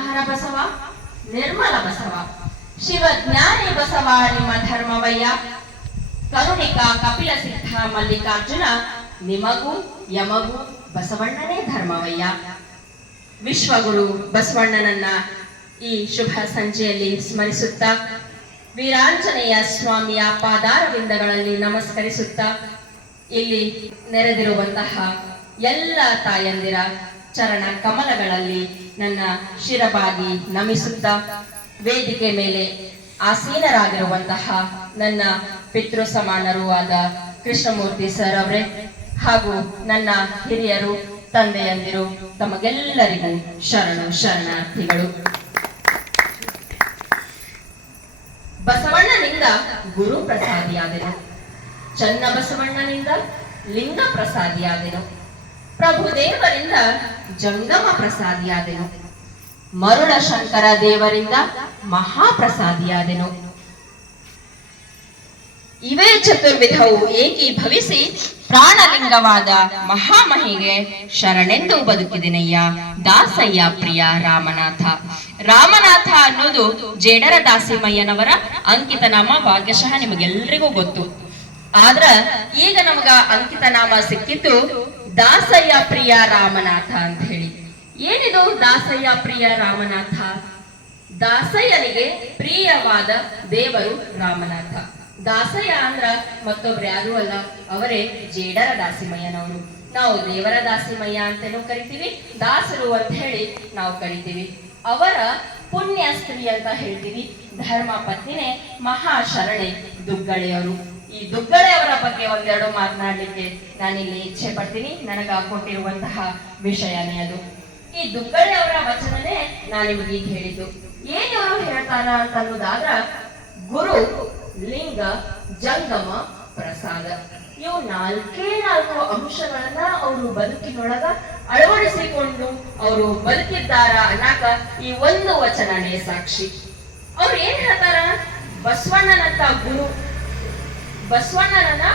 ನಿರ್ಮಲಹರ ಬಸವ. ನಿರ್ಮಲ ಬಸವ. ಶಿವಜ್ಞಾನಿ ಬಸವ, ನಿಮ್ಮ ಧರ್ಮವಯ್ಯ. ಕರುಣಿಕ ಕಪಿಲ ಸಿದ್ಧ ಮಲ್ಲಿಕಾರ್ಜುನ, ನಿಮಗೂ ಯಮಗೂ ಬಸವಣ್ಣನೇ ಧರ್ಮವಯ್ಯ. ವಿಶ್ವಗುರು ಬಸವಣ್ಣನನ್ನ ಈ ಶುಭ ಸಂಜೆಯಲ್ಲಿ ಸ್ಮರಿಸುತ್ತಾ, ವೀರಾಂಜನೇಯ ಸ್ವಾಮಿಯ ಪಾದಾರವಿಂದಗಳಲ್ಲಿ ನಮಸ್ಕರಿಸುತ್ತಾ, ಇಲ್ಲಿ ನೆರೆದಿರುವಂತಹ ಎಲ್ಲ ತಾಯಂದಿರ ಚರಣ ಕಮಲಗಳಲ್ಲಿ ನನ್ನ ಶಿರಬಾಗಿ ನಮಿಸುತ್ತಾ ವೇದಿಕೆ ಮೇಲೆ ಆಸೀನರಾಗಿರುವಂತಹ ನನ್ನ ಪಿತೃ ಸಮಾನರೂ ಆದ ಕೃಷ್ಣಮೂರ್ತಿ ಸರ್ ಅವರೇ ಹಾಗೂ ನನ್ನ ಹಿರಿಯರು, ತಂದೆಯಂದಿರು, ತಮಗೆಲ್ಲರಿಗೂ ಶರಣು ಶರಣಾರ್ಥಿಗಳು. ಬಸವಣ್ಣನಿಂದ ಗುರು ಪ್ರಸಾದಿಯಾದೆನು ಚನ್ನ ಬಸವಣ್ಣನಿಂದ ಲಿಂಗ ಪ್ರಸಾದಿಯಾದೆನು ಪ್ರಭುದೇವರಿಂದ ಜಂಗಮ ಪ್ರಸಾದಿಯಾದೆನು ಮರುಳ ಶಂಕರ ದೇವರಿಂದ ಮಹಾಪ್ರಸಾದಿಯಾದೆನು. ಇವೇ ಚತುರ್ವಿಧವು ಏಕೀಭವಿಸಿ ಪ್ರಾಣಲಿಂಗವಾದ ಮಹಾಮಹಿಗೆ ಶರಣೆಂದು ಬದುಕಿದಿನಯ್ಯ. ದಾಸಯ್ಯ ಪ್ರಿಯ ರಾಮನಾಥ. ರಾಮನಾಥ ಅನ್ನೋದು ಜೇಡರ ದಾಸಿಮಯ್ಯನವರ ಅಂಕಿತ ನಾಮ ಭಾಗ್ಯಶಃ ನಿಮಗೆಲ್ರಿಗೂ ಗೊತ್ತು. ಆದ್ರ ಈಗ ನಮಗ ಅಂಕಿತ ನಾಮ ಸಿಕ್ಕಿದ್ದು ದಾಸಯ್ಯ ಪ್ರಿಯ ರಾಮನಾಥ ಅಂತ ಹೇಳಿ. ಏನಿದು ದಾಸಯ್ಯ ಪ್ರಿಯ ರಾಮನಾಥ? ದಾಸಯ್ಯನಿಗೆ ಪ್ರಿಯವಾದ ದೇವರು ರಾಮನಾಥ. ದಾಸಯ್ಯ ಅಂದ್ರ ಮತ್ತೊಬ್ರು ಯಾರು ಅಲ್ಲ, ಅವರೇ ಜೇಡರ ದಾಸಿಮಯ್ಯನವರು. ನಾವು ದೇವರ ದಾಸಿಮಯ್ಯ ಅಂತಲೂ ಕರಿತೀವಿ, ದಾಸರು ಅಂತ ಹೇಳಿ ನಾವು ಕರಿತೀವಿ. ಅವರ ಪುಣ್ಯ ಸ್ತ್ರೀ ಅಂತ ಹೇಳ್ತೀವಿ, ಧರ್ಮ ಪತ್ನಿನೇ ಮಹಾಶರಣೆ ದುಗ್ಗಳೆಯವರು. ಈ ದುಗ್ಗಳೆಯವರ ಬಗ್ಗೆ ಒಂದೆರಡು ಮಾತನಾಡ್ಲಿಕ್ಕೆ ನಾನಿಲ್ಲಿ ಇಚ್ಛೆ ಪಡ್ತೀನಿ. ನನಗ ಕೊಟ್ಟಿರುವಂತಹ ವಿಷಯನೇ ಅದು. ಈ ದುಗ್ಗಳೆ ಅವರ ವಚನನೇ ನಾನು ನಿಮಗೆ ಹೇಳಿದ್ದು. ಏನು ಅವರು ಹೇಳ್ತಾರ ಅಂತ ಅನ್ನೋದಾದ್ರ, ಗುರು, ಲಿಂಗ, ಜಂಗಮ, ಪ್ರಸಾದ. ಇವು ನಾಲ್ಕೇ ನಾಲ್ಕು ಅಂಶಗಳನ್ನ ಅವರು ಬದುಕಿನೊಳಗ ಅಳವಡಿಸಿಕೊಂಡು ಅವರು ಬದುಕಿದ್ದಾರ ಅನ್ನಾಕ ಈ ಒಂದು ವಚನನೇ ಸಾಕ್ಷಿ. ಅವ್ರು ಏನ್ ಹೇಳ್ತಾರ? ಬಸವಣ್ಣನಂತ ಗುರು ಬಸವಣ್ಣನನ್ನ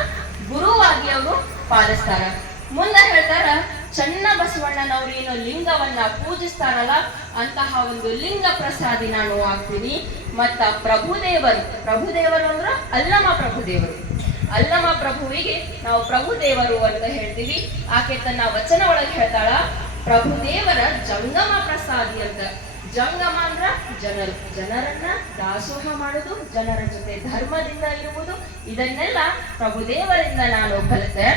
ಗುರುವಾಗಿ ಅವರು ಪಾಲಿಸ್ತಾರ. ಮುಂದೆ ಹೇಳ್ತಾರ, ಚನ್ನ ಬಸವಣ್ಣನವ್ರು ಏನು ಲಿಂಗವನ್ನ ಪೂಜಿಸ್ತಾರಲ್ಲ, ಅಂತಹ ಒಂದು ಲಿಂಗ ಪ್ರಸಾದಿ ನಾನು ಆಗ್ತೀನಿ ಮತ್ತ ಪ್ರಭುದೇವರು ಪ್ರಭುದೇವರು ಅಂದ್ರ ಅಲ್ಲಮ ಪ್ರಭುದೇವರು. ಅಲ್ಲಮ ಪ್ರಭುವಿಗೆ ನಾವು ಪ್ರಭುದೇವರು ಅಂತ ಹೇಳ್ತೀವಿ. ಆಕೆ ತನ್ನ ವಚನ ಒಳಗೆ ಹೇಳ್ತಾಳ, ಪ್ರಭುದೇವರ ಜಂಗಮ ಪ್ರಸಾದಿ ಅಂತ. ಜಂಗಮ ಅಂದ್ರ ಜನರು, ಜನರನ್ನ ದಾಸೋಹ ಮಾಡುದು, ಜನರ ಜೊತೆ ಧರ್ಮದಿಂದ ಇರುವುದು, ಇದನ್ನೆಲ್ಲ ಪ್ರಭುದೇವರಿಂದ ನಾನು ಕಲಿತೆ.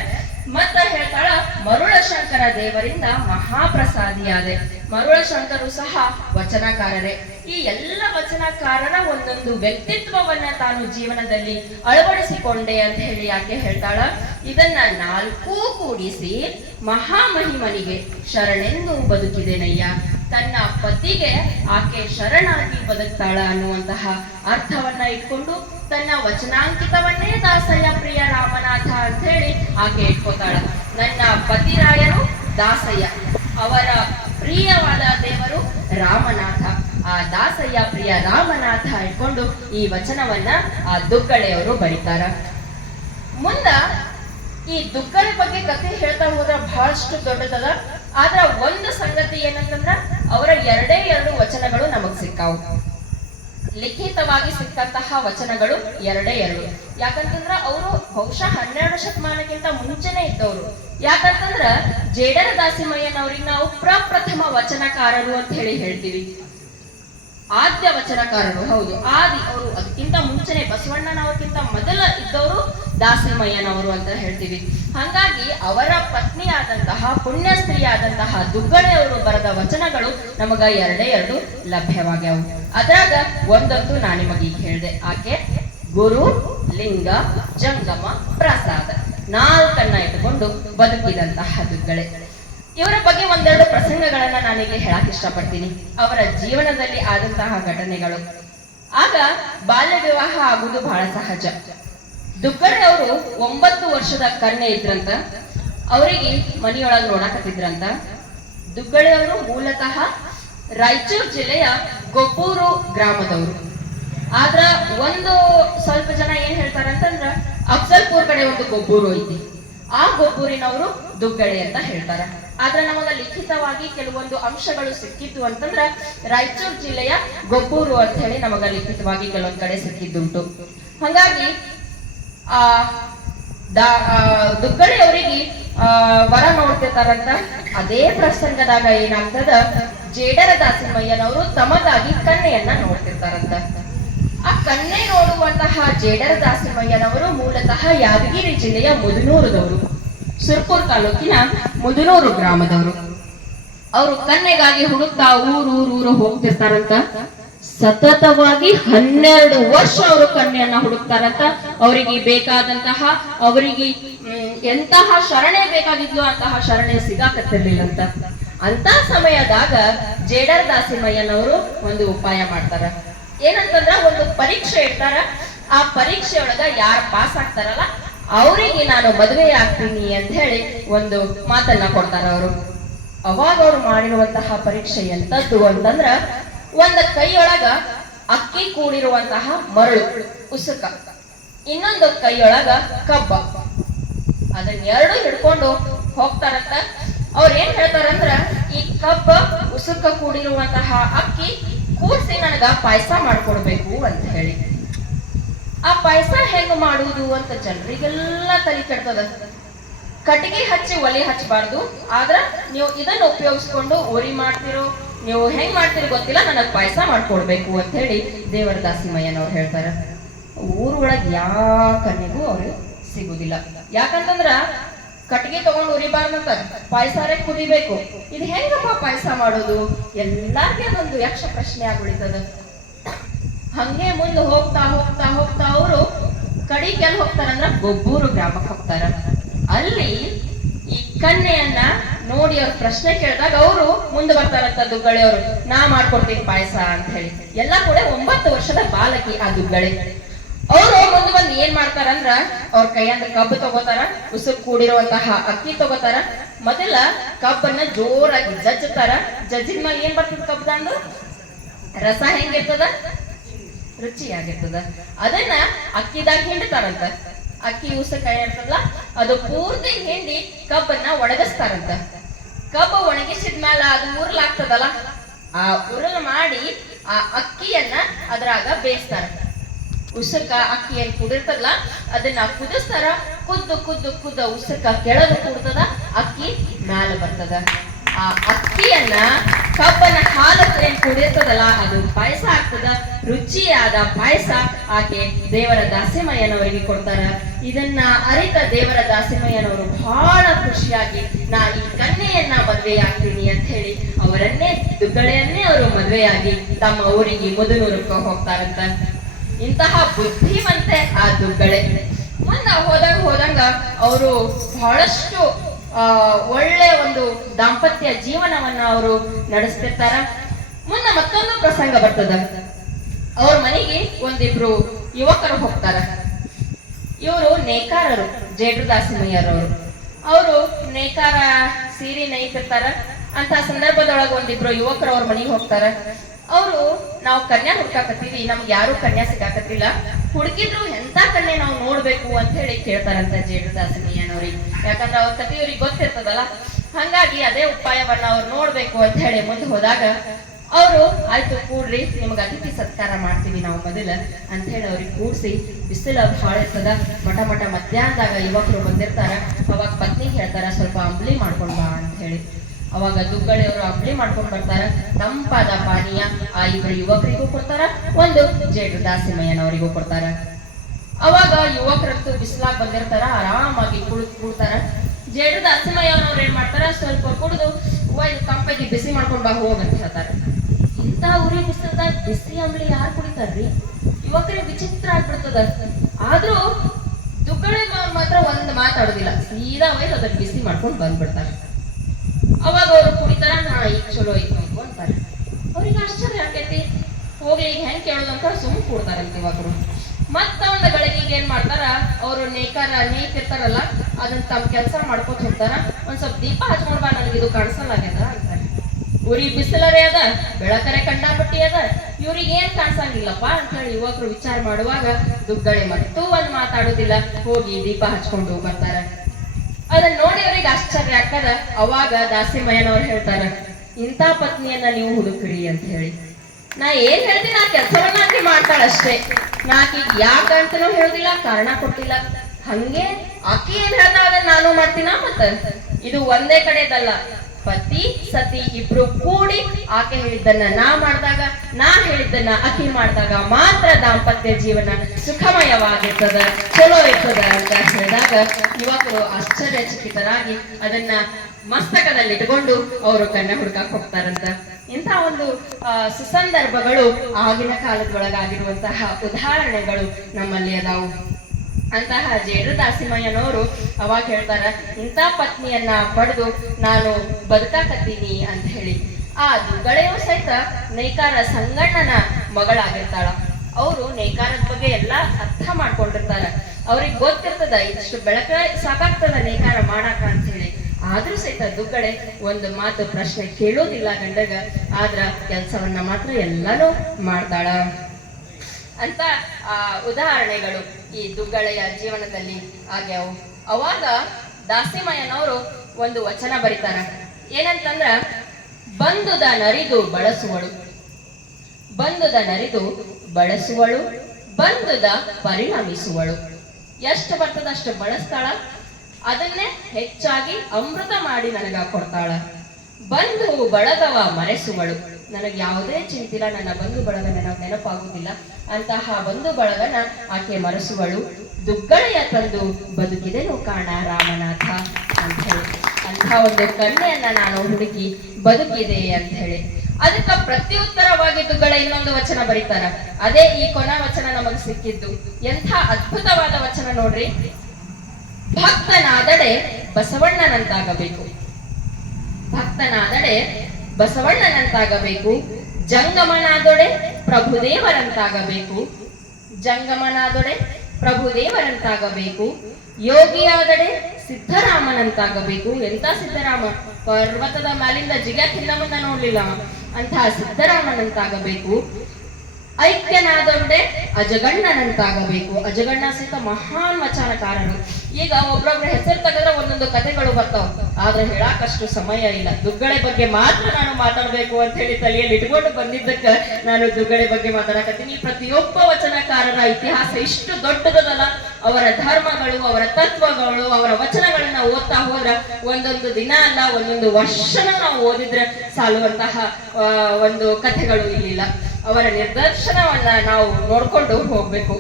ಮತ್ತ ಹೇಳ್ತಾಳ ಮರುಳ ಶಂಕರ ದೇವರಿಂದ ಮಹಾಪ್ರಸಾದಿಯಾದೆ. ಮರುಳ ಶಂಕರು ಸಹ ವಚನಕಾರರೇ. ಈ ಎಲ್ಲ ವಚನಕಾರರ ಒಂದೊಂದು ವ್ಯಕ್ತಿತ್ವವನ್ನ ತಾನು ಜೀವನದಲ್ಲಿ ಅಳವಡಿಸಿಕೊಂಡೆ ಅಂತ ಹೇಳಿ ಯಾಕೆ ಹೇಳ್ತಾಳ? ಇದನ್ನ ನಾಲ್ಕೂ ಕೂಡಿಸಿ ಮಹಾಮಹಿಮನಿಗೆ ಶರಣೆಂದು ಬದುಕಿದೆನಯ್ಯ. ತನ್ನ ಪತಿಗೆ ಆಕೆ ಶರಣಾಗಿ ಬದುಕ್ತಾಳ ಅನ್ನುವಂತಹ ಅರ್ಥವನ್ನ ಇಟ್ಕೊಂಡು ತನ್ನ ವಚನಾಂಕಿತವನ್ನೇ ದಾಸಯ್ಯ ಪ್ರಿಯ ರಾಮನಾಥ ಅಂತ ಹೇಳಿ ಆಕೆ ಇಟ್ಕೋತಾಳ. ನನ್ನ ಪತಿರಾಯರು ದಾಸಯ್ಯ, ಅವರ ಪ್ರಿಯವಾದ ದೇವರು ರಾಮನಾಥ. ಆ ದಾಸಯ್ಯ ಪ್ರಿಯ ರಾಮನಾಥ ಇಟ್ಕೊಂಡು ಈ ವಚನವನ್ನ ಆ ದುಗ್ಗಳೆಯವರು ಬರೀತಾರ. ಮುಂದ ಈ ದುಕ್ಕಳೆ ಬಗ್ಗೆ ಕಥೆ ಹೇಳ್ತಾ ಹೋದ್ರ ಬಹಳಷ್ಟು ದೊಡ್ಡದದ. ಆದ್ರ ಒಂದು ಸಂಗತಿ ಏನಂತಂದ್ರ ಅವರ ಎರಡೇ ಎರಡು ವಚನಗಳು ನಮಗ್ ಸಿಕ್ಕಾವು. ಲಿಖಿತವಾಗಿ ಸಿಕ್ಕಂತಹ ವಚನಗಳು ಎರಡೇ ಎರಡು. ಯಾಕಂತಂದ್ರ ಅವರು ಬಹುಶಃ ಹನ್ನೆರಡು ಶತಮಾನಕ್ಕಿಂತ ಮುಂಚೆನೆ ಇದ್ದವರು. ಯಾಕಂತಂದ್ರ ಜೇಡರ ದಾಸಿಮಯ್ಯನವ್ರಿಗೆ ನಾವು ಪ್ರಪ್ರಥಮ ವಚನಕಾರರು ಅಂತ ಹೇಳಿ ಹೇಳ್ತೀವಿ. ಆದ್ಯ ವಚನಕಾರರು. ಹೌದು, ಆದಿ ಅವರು ಅದಕ್ಕಿಂತ ಮುಂಚೆನೆ ಬಸವಣ್ಣನವರಿಗಿಂತ ಮೊದಲ ಇದ್ದವರು ದಾಸಿಮಯ್ಯನವರು ಅಂತ ಹೇಳ್ತೀವಿ. ಹಾಗಾಗಿ ಅವರ ಪತ್ನಿಯಾದಂತಹ, ಪುಣ್ಯ ಸ್ತ್ರೀಯಾದಂತಹ ದುಗ್ಗಳೆಯವರು ಬರೆದ ವಚನಗಳು ನಮಗ ಎರಡೇ ಎರಡು ಲಭ್ಯವಾಗ್ಯಾವು. ಅದ್ರಾಗ ಒಂದೊಂದು ನಾನು ನಿಮಗೆ ಈಗ ಹೇಳಿದೆ. ಆಕೆ ಗುರು, ಲಿಂಗ, ಜಂಗಮ, ಪ್ರಸಾದ ನಾಲ್ಕನ್ನ ಇಟ್ಟುಕೊಂಡು ಬದುಕಿದಂತಹ ದುಗ್ಗಳೆ. ಇವರ ಬಗ್ಗೆ ಒಂದೆರಡು ಪ್ರಸಂಗಗಳನ್ನ ನಾನಿಲ್ಲಿ ಹೇಳಕ್ ಇಷ್ಟಪಡ್ತೀನಿ. ಅವರ ಜೀವನದಲ್ಲಿ ಆದಂತಹ ಘಟನೆಗಳು. ಆಗ ಬಾಲ್ಯ ವಿವಾಹ ಆಗುವುದು ಬಹಳ ಸಹಜ. ದುಗ್ಗಡೆ ಅವರು ಒಂಬತ್ತು ವರ್ಷದ ಕನ್ಯೆ ಇದ್ರಂತ, ಅವರಿಗೆ ಮನೆಯೊಳಗೆ ನೋಡಕತ್ತಿದ್ರಂತ ದುಗ್ಗಡೆ ಅವರು ಮೂಲತಃ ರಾಯಚೂರು ಜಿಲ್ಲೆಯ ಗೊಬ್ಬೂರು ಗ್ರಾಮದವರು. ಆದ್ರ ಒಂದು ಸ್ವಲ್ಪ ಜನ ಏನ್ ಹೇಳ್ತಾರಂತಂದ್ರ ಅಫ್ಸಲ್ಪುರ್ ಕಡೆ ಒಂದು ಗೊಬ್ಬೂರು ಐತಿ. ಆ ಗೊಬ್ಬೂರಿನವರು ದುಗ್ಗಡೆ ಅಂತ ಹೇಳ್ತಾರ. ಆದ್ರೆ ನಮಗ ಲಿಖಿತವಾಗಿ ಕೆಲವೊಂದು ಅಂಶಗಳು ಸಿಕ್ಕಿದ್ದು ಅಂತಂದ್ರೆ ರಾಯಚೂರು ಜಿಲ್ಲೆಯ ಗೊಬ್ಬೂರು ಅಂತ ಹೇಳಿ ನಮಗ ಲಿಖಿತವಾಗಿ ಕೆಲವೊಂದ್ ಕಡೆ ಸಿಕ್ಕಿದ್ದುಂಟು. ಹಾಗಾಗಿ, ಆ ದುಗ್ಗಳಿ ಅವರಿಗೆ ವರ ನೋಡ್ತಿರ್ತಾರಂತ ಅದೇ ಪ್ರಸಂಗದಾಗ ಏನಾಗ್ತದ, ಜೇಡರ ದಾಸಿಮಯ್ಯನವರು ತಮಗಾಗಿ ಕನ್ನೆಯನ್ನ ನೋಡ್ತಿರ್ತಾರಂತ. ಆ ಕನ್ನೆ ನೋಡುವಂತಹ ಜೇಡರ ದಾಸಿಮಯ್ಯನವರು ಮೂಲತಃ ಯಾದಗಿರಿ ಜಿಲ್ಲೆಯ ಮುದುನೂರದವರು. ಸುರ್ಪುರ್ ತಾಲೂಕಿನ ಮುದನೂರು ಗ್ರಾಮದವರು. ಅವರು ಕನ್ಯೆಗಾಗಿ ಹುಡುಕ್ತಾ ಊರು ಊರು ಊರು ಹೋಗ್ತಿರ್ತಾರಂತ. ಸತತವಾಗಿ ಹನ್ನೆರಡು ವರ್ಷ ಅವರು ಕನ್ಯೆಯನ್ನ ಹುಡುಕ್ತಾರಂತ. ಅವರಿಗೆ ಬೇಕಾದಂತಹ, ಅವರಿಗೆ ಎಂತಹ ಶರಣೆ ಬೇಕಾಗಿದ್ಲು ಅಂತಹ ಶರಣೆ ಸಿಗಾಕತ್ತಿರ್ಲಿಲ್ಲಂತ. ಅಂತ ಸಮಯದಾಗ ಜೇಡರ್ ದಾಸಿಮಯ್ಯನವರು ಒಂದು ಉಪಾಯ ಮಾಡ್ತಾರ. ಏನಂತಂದ್ರ ಒಂದು ಪರೀಕ್ಷೆ ಇಡ್ತಾರ. ಆ ಪರೀಕ್ಷೆ ಒಳಗ ಯಾರು ಪಾಸ್ ಆಗ್ತಾರಲ್ಲ ಅವರಿಗೆ ನಾನು ಮದುವೆ ಆಗ್ತೀನಿ ಅಂತ ಹೇಳಿ ಒಂದು ಮಾತನ್ನ ಕೊಡ್ತಾರ ಅವರು ಅವಾಗ ಅವ್ರು ಮಾಡಿರುವಂತಹ ಪರೀಕ್ಷೆ ಎಂತದ್ದು ಅಂತಂದ್ರ ಒಂದ ಕೈಯೊಳಗ ಅಕ್ಕಿ ಕೂಡಿರುವಂತಹ ಮರಳು, ಉಸುಕ, ಇನ್ನೊಂದು ಕೈಯೊಳಗ ಕಬ್ಬ. ಅದನ್ನ ಎರಡು ಹಿಡ್ಕೊಂಡು ಹೋಗ್ತಾರಂತ. ಅವ್ರ ಏನ್ ಹೇಳ್ತಾರಂದ್ರ, ಈ ಕಬ್ಬ, ಉಸುಕ ಕೂಡಿರುವಂತಹ ಅಕ್ಕಿ ಕೂಸಿ ನನಗ ಪಾಯಸ ಮಾಡ್ಕೊಡ್ಬೇಕು ಅಂತ ಹೇಳಿ. ಆ ಪಾಯಸ ಹೆಂಗ್ ಮಾಡುವುದು ಅಂತ ಜನರಿಗೆಲ್ಲ ತಲೆ ಕೆಡ್ತದ. ಕಟ್ಟಿಗೆ ಹಚ್ಚಿ ಒಲೆ ಹಚ್ಚಬಾರ್ದು. ಆದ್ರ ನೀವು ಇದನ್ನ ಉಪಯೋಗಿಸ್ಕೊಂಡು ಉರಿ ಮಾಡ್ತಿರೋ, ನೀವು ಹೆಂಗ್ ಮಾಡ್ತಿರೋ ಗೊತ್ತಿಲ್ಲ, ನನಗ್ ಪಾಯಸ ಮಾಡ್ಕೊಡ್ಬೇಕು ಅಂತ ಹೇಳಿ ದೇವರ ದಾಸಿಮಯ್ಯನವ್ರು ಹೇಳ್ತಾರ. ಊರೊಳಗ್ ಯಾವ ಕನ್ನೆಗೂ ಅವ್ರಿಗೆ ಸಿಗುದಿಲ್ಲ. ಯಾಕಂತಂದ್ರ ಕಟ್ಟಿಗೆ ತಗೊಂಡು ಉರಿಬಾರ್ದಂತ ಪಾಯಸಾರೆ ಕುದಿಬೇಕು. ಇದು ಹೆಂಗಪ್ಪ ಪಾಯಸ ಮಾಡೋದು? ಎಲ್ಲಾರ್ಗೆ ಅದೊಂದು ಯಕ್ಷ ಪ್ರಶ್ನೆ ಆಗ್ಬಿಡ್ತದ. ಹಂಗೆ ಮುಂದೆ ಹೋಗ್ತಾ ಹೋಗ್ತಾ ಹೋಗ್ತಾ ಅವರು ಕಡಿಗೆ ಎಲ್ಲಿ ಹೋಗ್ತಾರಂದ್ರ ಗೊಬ್ಬೂರು ಗ್ರಾಮಕ್ಕೆ ಹೋಗ್ತಾರ. ಅಲ್ಲಿ ಈ ಕನ್ಯೆಯನ್ನ ನೋಡಿ ಅವ್ರ ಪ್ರಶ್ನೆ ಕೇಳಿದಾಗ ಅವರು ಮುಂದೆ ಬರ್ತಾರಂತ ದುಗ್ಗಳೆ ಅವರು, ನಾ ಮಾಡ್ಕೊಡ್ತೀನಿ ಪಾಯಸ ಅಂತ ಹೇಳಿ. ಎಲ್ಲ ಕೂಡ ಒಂಬತ್ತು ವರ್ಷದ ಬಾಲಕಿ ಆ ದುಗ್ಗಳೆ ಅವರು ಮುಂದೆ ಬಂದು ಏನ್ ಮಾಡ್ತಾರಂದ್ರ ಅವ್ರ ಕೈಯಿಂದ ಕಬ್ಬು ತಗೋತಾರ, ಉಸುಕ್ ಕೂಡಿರುವಂತಹ ಅಕ್ಕಿ ತಗೋತಾರ, ಮೊದಲ ಕಬ್ಬನ್ನ ಜೋರಾಗಿ ಜಜ್ಜತಾರ ಜಜ್ಜಿದ ಮೇಲೆ ಏನ್ ಬರ್ತದ ಕಬ್ಬದಂದು ರಸ ಹೆಂಗಿರ್ತದ? ರುಚಿಯಾಗಿರ್ತದ. ಅದನ್ನ ಅಕ್ಕಿದಾಗ ಹಿಂಡ್ತಾರಂತ. ಅಕ್ಕಿ ಉಸಕ ಇರ್ತದಲ್ಲ ಅದು ಪೂರ್ತಿ ಹಿಂಡಿ ಕಬ್ಬನ್ನ ಒಣಗಿಸ್ತಾರಂತ. ಕಬ್ಬು ಒಣಗಿಸಿದ್ಮೇಲೆ ಅದು ಉರ್ಲಾಗ್ತದಲ್ಲ, ಆ ಉರುಳು ಮಾಡಿ ಆ ಅಕ್ಕಿಯನ್ನ ಅದ್ರಾಗ ಬೇಯಿಸ್ತಾರ. ಉಸಕ ಅಕ್ಕಿ ಏನ್ ಕುದಿರ್ತದಲ್ಲ, ಅದನ್ನ ಕುದಿಸ್ತಾರ, ಕುದ್ದು ಕುದ್ದು ಕುದ್ದ ಉಸಕ ಕೆಳಗೆ ಕುಡ್ತದ, ಅಕ್ಕಿ ಮ್ಯಾಲ ಬರ್ತದ. ಆ ಅಕ್ಕಿಯನ್ನ ಕಬ್ಬನ ಹಾಲು ಏನ್ ಕುಡಿರ್ತದಲ್ಲ, ಅದು ಪಾಯಸ ಆಗ್ತದ ರುಚಿಯಾದ ಪಾಯಸ ಆಕೆ ದೇವರ ದಾಸಿಮಯ್ಯನವರಿಗೆ ಕೊಡ್ತಾರ. ಇದನ್ನ ಅರಿತ ದೇವರ ದಾಸಿಮಯ್ಯನವರು ಬಹಳ ಖುಷಿಯಾಗಿ, ನಾ ಈ ಕನ್ಯೆಯನ್ನ ಮದ್ವೆ ಆಗ್ತೀನಿ ಅಂತ ಹೇಳಿ ಅವರನ್ನೇ, ದುಗ್ಗಳೆಯನ್ನೇ ಅವರು ಮದ್ವೆಯಾಗಿ ತಮ್ಮ ಊರಿಗೆ ಮುದುನೂರಕ್ಕೆ ಹೋಗ್ತಾರಂತ. ಇಂತಹ ಬುದ್ಧಿವಂತೆ ಆ ದುಗ್ಗಳೆ. ಮುಂದ ಹೋದಾಗ ಹೋದಂಗ ಅವರು ಬಹಳಷ್ಟು ಒಳ್ಳೆ ಒಂದು ದಾಂಪತ್ಯ ಜೀವನವನ್ನ ಅವರು ನಡೆಸ್ತಿರ್ತಾರ. ಮುಂದೆ ಮತ್ತೊಂದು ಪ್ರಸಂಗ ಬರ್ತದ. ಅವ್ರ ಮನೆಗೆ ಒಂದಿಬ್ರು ಯುವಕರು ಹೋಗ್ತಾರ. ಇವರು ನೇಕಾರರು ಜೇಡ್ರು ದಾಸಿಮಯ್ಯರವರು ಅವರು ನೇಕಾರ ಸೀರೆ ನೈತಿರ್ತಾರ ಅಂತ ಸಂದರ್ಭದೊಳಗೆ ಒಂದಿಬ್ರು ಯುವಕರು ಅವ್ರ ಮನೆಗೆ ಹೋಗ್ತಾರ. ಅವರು, ನಾವು ಕನ್ಯಾ ಹುಡ್ಕಾಕತ್ತೀವಿ, ನಮ್ಗೆ ಯಾರು ಕನ್ಯಾ ಸಿಗಾಕತ್ತಿಲ್ಲ ಹುಡುಕಿದ್ರು ಎಂತ ಕನ್ಯೆ ನಾವು ನೋಡ್ಬೇಕು? ಅಂತ ಹೇಳಿ ಕೇಳ್ತಾರಂತ ಜೇಡ್ರು ಯಾಕಂದ್ರ ಯಾಕಂದ್ರೆ ಅವ್ರ ಕತೆ ಇವ್ರಿಗೆ ಗೊತ್ತಿರ್ತದಲ್ಲ. ಹಂಗಾಗಿ ಅದೇ ಉಪಾಯವನ್ನ ಅವ್ರು ನೋಡ್ಬೇಕು ಅಂತ ಹೇಳಿ ಮುಂದೆ ಹೋದಾಗ ಅವರು, ಆಯ್ತು, ಕೂಡ್ರಿ, ನಿಮ್ಗೆ ಅತಿಥಿ ಸತ್ಕಾರ ಮಾಡ್ತೀವಿ ನಾವು ಮೊದಲ. ಅಂತ ಹೇಳಿ ಅವ್ರಿಗೆ ಕೂಡಿಸಿ, ಬಿಸಿಲು ಭಾಳ ಇರ್ತದ ಮಠ ಮಠ, ಮಧ್ಯಾಹ್ನದಾಗ ಯುವಕರು ಬಂದಿರ್ತಾರ. ಅವಾಗ ಪತ್ನಿ ಹೇಳ್ತಾರ, ಸ್ವಲ್ಪ ಅಂಬ್ಲಿ ಮಾಡ್ಕೊಂಡು ಬಾ ಅಂತ ಹೇಳಿ ಅವಾಗ ದುಗ್ಗಳಿ ಅವರು ಅಂಬ್ಲಿ ಮಾಡ್ಕೊಂಡು ಬರ್ತಾರ. ತಂಪಾದ ಪಾನೀಯ ಆ ಇಬ್ಬರು ಯುವಕರಿಗೂ ಕೊಡ್ತಾರ, ಒಂದು ಜೇಡ್ರು ದಾಸಿಮಯ್ಯನವರಿಗೂ ಕೊಡ್ತಾರ. ಅವಾಗ ಯುವಕರಂತೂ ಬಿಸಿಲಾಗ ಬಂದಿರ್ತಾರ, ಆರಾಮಾಗಿ ಕುಳಿತು ಕೂಡ್ತಾರ ಜೇಡ್ರು ದಾಸಿಮಯ್ಯನವ್ರು ಏನ್ ಮಾಡ್ತಾರ, ಸ್ವಲ್ಪ ಕುಡಿದು ಇದು ತಂಪೈತಿ ಬಿಸಿ ಮಾಡ್ಕೊಂಡು ಬಾ ಹೋಗಂತ ಹೇಳ್ತಾರ. ಇಂಥ ಉರಿ ಬಿಸಿಲ್ದಾಗ ಬಿಸಿ ಅಂಬಳಿ ಯಾರು ಕುಡಿತಾರ್ರಿ? ಯುವಕರೇ ವಿಚಿತ್ರ ಆಗ್ಬಿಡ್ತದ ಆದ್ರೂ ದುಗ್ಗಳಿ ಅವ್ರು ಮಾತ್ರ ಒಂದ್ ಮಾತಾಡೋದಿಲ್ಲ. ಸೀದಾ ಒಯ್ದು ಅದಕ್ಕೆ ಬಿಸಿ ಮಾಡ್ಕೊಂಡು ಬಂದ್ಬಿಡ್ತಾರೆ. ಅವಾಗ ಅವ್ರು ಕುಡಿತಾರ ನಾ ಈಗ ಚಲೋ ಐತಿ ಅಂತಾರೆ. ಅವ್ರಿಗೆ ಆಶ್ಚರ್ಯ ಆಗೈತಿ ಹೋಗಿ ಈಗ ಹೆಂಗ್ ಕೇಳೋದು ಅಂತ ಸುಮ್ ಕೂಡ್ತಾರಂತ ಯುವಕರು. ಮತ್ತ ಗಳಿಗೆ ಏನ್ ಮಾಡ್ತಾರ? ಅವರು ನೇಕಾರ, ನೇಯ್ತಿರ್ತಾರಲ್ಲ, ಅದನ್ನ ತಮ್ಮ ಕೆಲಸ ಮಾಡ್ಕೊತ ಹೋಗ್ತಾರ. ಒಂದ್ ಸ್ವಲ್ಪ ದೀಪ ಹಚ್ಕೊಂಡ್ ಬಾ, ನನಗೆ ಇದು ಕಾಣಿಸಲಾಗ್ಯದ ಅಂತಾರೆ ಉರಿ ಬಿಸಿಲರೇ ಅದ, ಬೆಳಕರೆ ಕಂಡಾಪಟ್ಟಿ ಅದ. ಇವ್ರಿಗೆ ಏನ್ ಕಾಣಿಸಂಗಿಲ್ಲಪ್ಪ ಅಂತ ಹೇಳಿ ಯುವಕರು ವಿಚಾರ ಮಾಡುವಾಗ ದುಗ್ಗಳೆ ಮತ್ತೂ ಒಂದ್ ಮಾತಾಡೋದಿಲ್ಲ. ಹೋಗಿ ದೀಪ ಹಚ್ಕೊಂಡು ಬರ್ತಾರ. ಅದನ್ನ ನೋಡಿ ಅವ್ರಿಗೆ ಆಶ್ಚರ್ಯ ಆಗ್ತದ. ಅವಾಗ ದಾಸಿಮಯ್ಯನವ್ರು ಹೇಳ್ತಾರ, ಇಂಥ ಪತ್ನಿಯನ್ನ ನೀವು ಹುಡುಕ್ರಿ ಅಂತ ಹೇಳಿ. ನಾ ಏನ್ ಹೇಳ್ತೀನಿ, ಆ ಕೆಲಸವನ್ನ ಆಕೆ ಮಾಡ್ತಾಳ ಅಷ್ಟೇ ನಾ ಆಕಿಗ್ ಯಾಕಂತನೂ ಹೇಳುದಿಲ್ಲ, ಕಾರಣ ಕೊಟ್ಟಿಲ್ಲ. ಹಂಗೆ ಆಕೆ ಏನ್ ಹೇಳ್ತಾಳ ಅದನ್ನ ನಾನು ಮಾಡ್ತೀನ ಮತ್ತ? ಇದು ಒಂದೇ ಕಡೆದಲ್ಲ. ಪತಿ, ಸತಿ ಇಬ್ರು ಕೂಡಿ ಆಕೆ ಹೇಳಿದ್ದನ್ನ ನಾ ಮಾಡಿದಾಗ, ನಾ ಹೇಳಿದ್ದನ್ನ ಅಕ್ಕಿ ಮಾಡಿದಾಗ ಮಾತ್ರ ದಾಂಪತ್ಯ ಜೀವನ ಸುಖಮಯವಾಗಿರ್ತದ, ಚಲೋ ಇರ್ತದ ಅಂತ ಹೇಳಿದಾಗ ಯುವಕರು ಆಶ್ಚರ್ಯಚಕಿತರಾಗಿ ಅದನ್ನ ಮಸ್ತಕದಲ್ಲಿ ಇಟ್ಕೊಂಡು ಅವರು ಕಣ್ಣ ಹುಡುಕಕ್ ಹೋಗ್ತಾರಂತ. ಇಂಥ ಒಂದು ಸುಸಂದರ್ಭಗಳು ಆಗಿನ ಕಾಲದೊಳಗಾಗಿರುವಂತಹ ಉದಾಹರಣೆಗಳು ನಮ್ಮಲ್ಲಿ ಅದಾವು ಅಂತಹ ಜೇಡು ದಾಸಿಮಯ್ಯನವರು ಅವಾಗ ಹೇಳ್ತಾರ, ಇಂಥ ಪತ್ನಿಯನ್ನ ಪಡೆದು ನಾನು ಬದುಕಾಕತ್ತೀನಿ ಅಂತ ಹೇಳಿ. ಆ ದುಗ್ಗಳೆಯೂ ಸಹಿತ ನೇಕಾರ ಸಂಗಣ್ಣನ ಮಗಳಾಗಿರ್ತಾಳ. ಅವರು ನೇಕಾರದ ಬಗ್ಗೆ ಎಲ್ಲ ಅರ್ಥ ಮಾಡ್ಕೊಂಡಿರ್ತಾರ. ಅವ್ರಿಗೆ ಗೊತ್ತಿರ್ತದ ಇಷ್ಟು ಬೆಳಕ ಸಾಕಾಗ್ತದ ನೇಕಾರ ಮಾಡಾಕ ಅಂತ ಹೇಳಿ. ಆದ್ರೂ ಸಹಿತ ದುಗ್ಗಡೆ ಒಂದು ಮಾತು ಪ್ರಶ್ನೆ ಕೇಳೋದಿಲ್ಲ ಗಂಡಗ, ಆದ್ರ ಕೆಲ್ಸವನ್ನ ಮಾತ್ರ ಎಲ್ಲಾನು ಮಾಡ್ತಾಳ. ಅಂತ, ಆ, ಉದಾಹರಣೆಗಳು. ಈ ದುಗ್ಗಳೆಯ ಜೀವನದಲ್ಲಿ ಆಗ್ಯಾವು. ಅವಾಗ ದಾಸಿಮಯ್ಯನವರು ಒಂದು ವಚನ ಬರೀತಾರ. ಏನಂತಂದ್ರ, ಬಂದುದ ನರಿದು ಬಳಸುವಳು. ಬಂದುದ ನರಿದು ಬಳಸುವಳು, ಬಂದುದ ಪರಿಣಮಿಸುವಳು. ಎಷ್ಟು ಬರ್ತದ ಅಷ್ಟು ಬಳಸ್ತಾಳ? ಅದನ್ನೇ ಹೆಚ್ಚಾಗಿ ಅಮೃತ ಮಾಡಿ ನನಗ ಕೊಡ್ತಾಳ. ಬಂಧು ಬಳಗವ ಮರೆಸುವಳು. ನನಗೆ ಯಾವುದೇ ಚಿಂತಿಲ್ಲ ನನ್ನ ಬಂಧು ಬಳಗ ನನಗೆ ನೆನಪಾಗುವುದಿಲ್ಲ ಅಂತಹ ಬಂಧು ಬಳಗನ ಆಕೆ ಮರೆಸುವಳು ದುಗ್ಗಳೆಯ ತಂದು ಬದುಕಿದೆನು ಕಾಣ ರಾಮನಾಥ ಅಂತ ಹೇಳಿ. ಅಂತ ಒಂದು ಕನ್ಯೆಯನ್ನ ನಾನು ಹುಡುಕಿ ಬದುಕಿದೆ ಅಂತ ಹೇಳಿ. ಅದಕ್ಕ ಪ್ರತ್ಯುತ್ತರವಾಗಿ ದುಗ್ಗಳ ಇನ್ನೊಂದು ವಚನ ಬರೀತಾರ. ಅದೇ ಈ ಕೊನ ವಚನ ನಮಗೆ ಸಿಕ್ಕಿದ್ದು. ಎಂಥ ಅದ್ಭುತವಾದ ವಚನ ನೋಡ್ರಿ. ಭಕ್ತನಾದಡೆ ಬಸವಣ್ಣನಂತಾಗಬೇಕು. ಭಕ್ತನಾದಡೆ ಬಸವಣ್ಣನಂತಾಗಬೇಕು, ಜಂಗಮನಾದೊಡೆ ಪ್ರಭುದೇವರಂತಾಗಬೇಕು ಜಂಗಮನಾದೊಡೆ ಪ್ರಭುದೇವರಂತಾಗಬೇಕು, ಯೋಗಿಯಾದಡೆ ಸಿದ್ಧರಾಮನಂತಾಗಬೇಕು. ಎಂತ ಸಿದ್ಧರಾಮ? ಪರ್ವತದ ಮೇಲಿಂದ ಜಿಗ ಹಿಂದ ಮುಂದ ನೋಡ್ಲಿಲ್ಲ. ಅಂತಹ ಸಿದ್ಧರಾಮನಂತಾಗಬೇಕು. ಐಕ್ಯನಾದೊಡೆ ಅಜಗಣ್ಣನಂತಾಗಬೇಕು. ಅಜಗಣ್ಣ ಸಹಿತ ಮಹಾನ್ ವಚನಕಾರರು. ಈಗ ಒಬ್ರೊಬ್ರ ಹೆಸರು ತೆಗೆದ್ರೆ ಒಂದೊಂದು ಕಥೆಗಳು ಬರ್ತಾವ. ಆದ್ರೆ ಹೇಳಾಕಷ್ಟು ಸಮಯ ಇಲ್ಲ. ದುಗ್ಗಳೆ ಬಗ್ಗೆ ಮಾತ್ರ ನಾನು ಮಾತಾಡಬೇಕು ಅಂತ ಹೇಳಿ ತಲೆಯಲ್ಲಿ ಇಟ್ಕೊಂಡು ಬಂದಿದ್ದಕ್ಕ ನಾನು ದುಗ್ಗಳೆ ಬಗ್ಗೆ ಮಾತಾಡಕತ್ತೀನಿ. ಪ್ರತಿಯೊಬ್ಬ ವಚನಕಾರರ ಇತಿಹಾಸ ಇಷ್ಟು ದೊಡ್ಡದಲ್ಲ ಅವರ ಧರ್ಮಗಳು, ಅವರ ತತ್ವಗಳು, ಅವರ ವಚನಗಳನ್ನ ಓದ್ತಾ ಹೋದ್ರ ಒಂದೊಂದು ದಿನ ಅಲ್ಲ, ಒಂದೊಂದು ವರ್ಷನ ನಾವು ಓದಿದ್ರೆ ಸಾಲುವಂತಹ ಒಂದು ಕಥೆಗಳು ಇಲ್ಲಿಲ್ಲ. ಅವರ ನಿರ್ದರ್ಶನವನ್ನ ನಾವು ನೋಡ್ಕೊಂಡು ಹೋಗ್ಬೇಕು.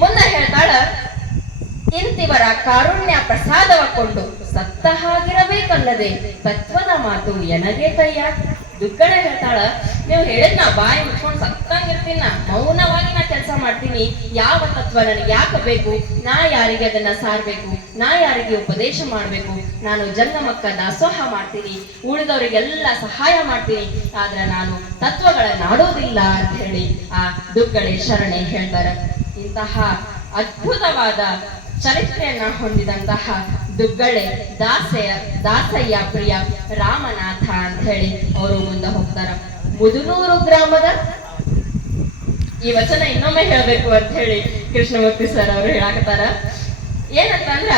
ಮುಂದೆ ಹೇಳ್ತಾಳ ಇಂತಿವರ ಕಾರುಣ್ಯ ಪ್ರಸಾದವಕೊಂಡು ಸತ್ತ ಹಾಗಿರಬೇಕಲ್ಲದೆ ತತ್ವದ ಮಾತು ಎನಗೆ ಕೈಯ ದುಗ್ಗಡೆ ಹೇಳ್ತಾಳ. ನೀವು ಹೇಳಿದ್ ಬಾಯಿ ಮುಚ್ಕೊಂಡು ಸತ್ತಂಗಿರ್ತೀನಿ, ಮೌನವಾಗಿ ನಾ ಕೆಲಸ ಮಾಡ್ತೀನಿ. ಯಾವ ತತ್ವ ನನಗೆ ಯಾಕೆ ಬೇಕು? ನಾ ಯಾರಿಗೆ ಅದನ್ನ ಸಾರ್ಬೇಕು? ನಾ ಯಾರಿಗೆ ಉಪದೇಶ ಮಾಡ್ಬೇಕು? ನಾನು ಜಂಗಮಕ್ಕ ದಾಸೋಹ ಮಾಡ್ತೀನಿ, ಉಳಿದವರಿಗೆಲ್ಲ ಸಹಾಯ ಮಾಡ್ತೀನಿ. ಆದ್ರೆ ನಾನು ತತ್ವಗಳನ್ನ ಆಡೋದಿಲ್ಲ ಅಂತ ಹೇಳಿ ಆ ದುಗ್ಗಡೆ ಶರಣೆ ಹೇಳ್ತಾರೆ. ಇಂತಹ ಅದ್ಭುತವಾದ ಚರಿತ್ರೆಯನ್ನ ಹೊಂದಿದಂತಹ ದುಗ್ಗಳೆ ದಾಸೆಯ, ದಾಸಯ್ಯ ಪ್ರಿಯ ರಾಮನಾಥ ಅಂತ ಹೇಳಿ ಅವರು ಮುಂದೆ ಹೋಗ್ತಾರ. ಮುದುನೂರು ಗ್ರಾಮದ ಈ ವಚನ ಇನ್ನೊಮ್ಮೆ ಹೇಳ್ಬೇಕು ಅಂತ ಹೇಳಿ ಕೃಷ್ಣಮೂರ್ತಿ ಸರ್ ಅವರು ಹೇಳಾಕತ್ತಾರ. ಏನಂತಂದ್ರ,